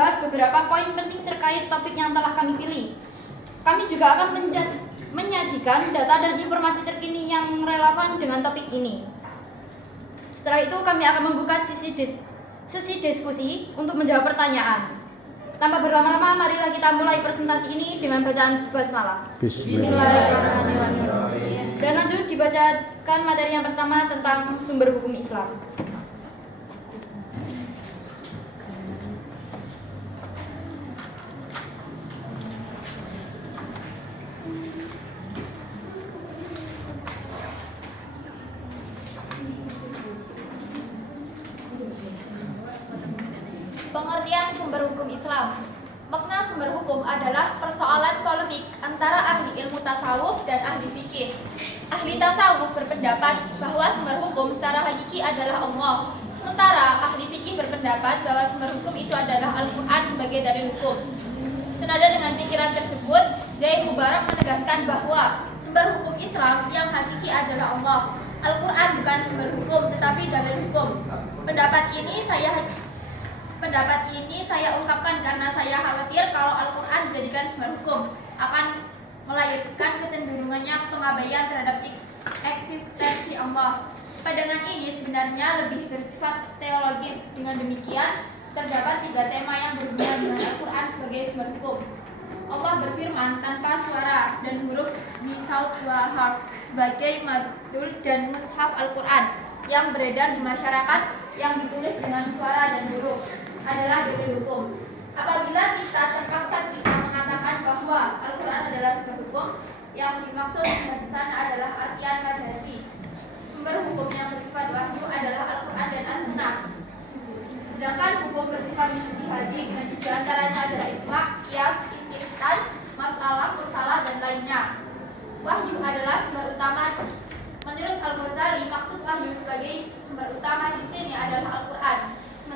membahas beberapa poin penting terkait topik yang telah kami pilih. Kami juga akan menyajikan data dan informasi terkini yang relevan dengan topik ini. Setelah itu kami akan membuka sesi diskusi untuk menjawab pertanyaan. Tanpa berlama-lama, marilah kita mulai presentasi ini dengan bacaan basmalah. Bismillahirrahmanirrahim. Dan lanjut dibacakan materi yang pertama tentang sumber hukum Islam. Pengertian sumber hukum Islam. Makna sumber hukum adalah persoalan polemik antara ahli ilmu tasawuf dan ahli fikih. Ahli tasawuf berpendapat bahwa sumber hukum secara hakiki adalah Allah, sementara ahli fikih berpendapat bahwa sumber hukum itu adalah Al-Quran sebagai dalil hukum. Senada dengan pikiran tersebut, Zaid Mubarak menegaskan bahwa sumber hukum Islam yang hakiki adalah Allah. Al-Quran bukan sumber hukum, tetapi dalil hukum. Pendapat ini saya ungkapkan karena saya khawatir kalau Al-Quran dijadikan sumber hukum akan melahirkan kecenderungannya pengabaian terhadap eksistensi Allah. Pandangan ini sebenarnya lebih bersifat teologis. Dengan demikian, terdapat 3 tema yang berhubungan dengan Al-Quran sebagai sumber hukum. Allah berfirman tanpa suara dan huruf bisaut wa harf sebagai madul dan mushaf Al-Quran yang beredar di masyarakat yang ditulis dengan suara dan huruf adalah dalil hukum. Apabila kita terpaksa mengatakan bahwa Al-Quran adalah sumber hukum, yang dimaksud di sana adalah artian majazi. Sumber hukum yang bersifat wahyu adalah Al-Quran dan As-Sunnah. Sedangkan hukum bersifat ijtihadi di antaranya adalah ijma', qiyas, istihsan, masalah, mursalah dan lainnya. Wahyu adalah sumber utama. Menurut Al-Ghazali, maksud